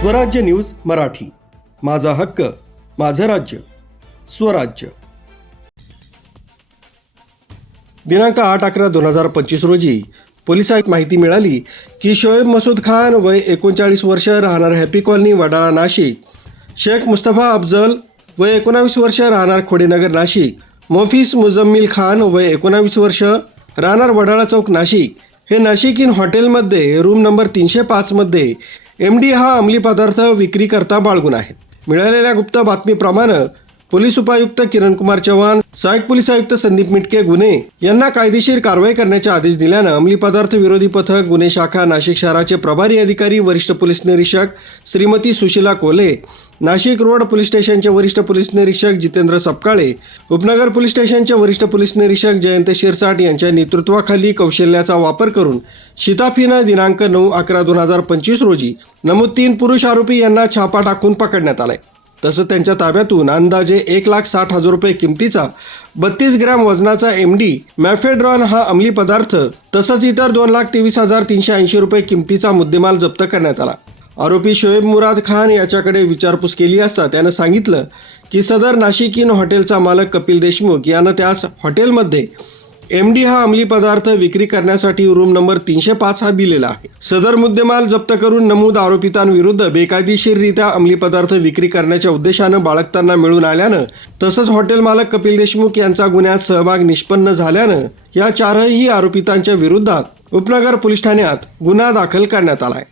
स्वराज्य न्यूज मराठी. माझा हक्क माझं राज्य स्वराज्य. दिनांक आठ अकरा दोन हजार पंचवीस रोजी पोलिसांत माहिती मिळाली की शोएब मसूद खान वय एकोणचाळीस वर्ष राहणार हॅपी कॉलनी वडाळा नाशिक. शेख मुस्तफा अफजल वय एकोणावीस वर्ष राहणार खोडेनगर नाशिक. मोफिस मुजम्मिल खान वय एकोणावीस वर्ष राहणार वडाळा चौक नाशिक. हे नाशिक इन हॉटेलमध्ये रूम नंबर तीनशे पाचमध्ये एम डी हा अंमली पदार्थ विक्रीकरता बाळगून आहेत. मिळालेल्या गुप्त बातमीप्रमाणे पोलीस उपायुक्त किरण कुमार चव्हाण सहाय्यक पोलीस आयुक्त संदीप मिटके गुन्हे यांना कायदेशीर कारवाई करण्याचे आदेश दिल्यानं अंमली पदार्थ विरोधी पथक गुन्हे शाखा नाशिक शहराचे प्रभारी अधिकारी वरिष्ठ पोलीस निरीक्षक श्रीमती सुशीला कोले नाशिक रोड पोलीस स्टेशनचे वरिष्ठ पोलीस निरीक्षक जितेंद्र सपकाळे उपनगर पोलीस स्टेशनचे वरिष्ठ पोलीस निरीक्षक जयंत शिरसाट यांच्या नेतृत्वाखाली कौशल्याचा वापर करून शिताफीनं दिनांक नऊ अकरा दोन हजार पंचवीस रोजी नमूद तीन पुरुष आरोपी यांना छापा टाकून पकडण्यात आलाय. तसं त्यांच्या ताब्यातून अंदाजे एक लाख साठ हजार रुपये किमतीचा बत्तीस ग्रॅम वजनाचा एम डी मॅफेड्रॉन हा अंमली पदार्थ तसंच इतर दोन लाख तेवीस हजार तीनशे ऐंशी रुपये किमतीचा मुद्देमाल जप्त करण्यात आला. आरोपी शोएब मुराद खान याच्याकडे विचारपूस केली असता त्यानं सांगितलं की सदर नाशिकीन हॉटेलचा मालक कपिल देशमुख यानं त्यास हॉटेलमध्ये एम डी हा अंमली पदार्थ विक्री करण्यासाठी रूम नंबर तीनशे पाच हा दिलेला आहे. सदर मुद्देमाल जप्त करून नमूद आरोपितांविरुद्ध बेकायदेशीररित्या अंमली पदार्थ विक्री करण्याच्या उद्देशानं बाळगताना मिळून आल्यानं तसंच हॉटेल मालक कपिल देशमुख यांचा गुन्ह्यात सहभाग निष्पन्न झाल्यानं या चारही आरोपितांच्या विरोधात उपनगर पोलीस ठाण्यात गुन्हा दाखल करण्यात आलाय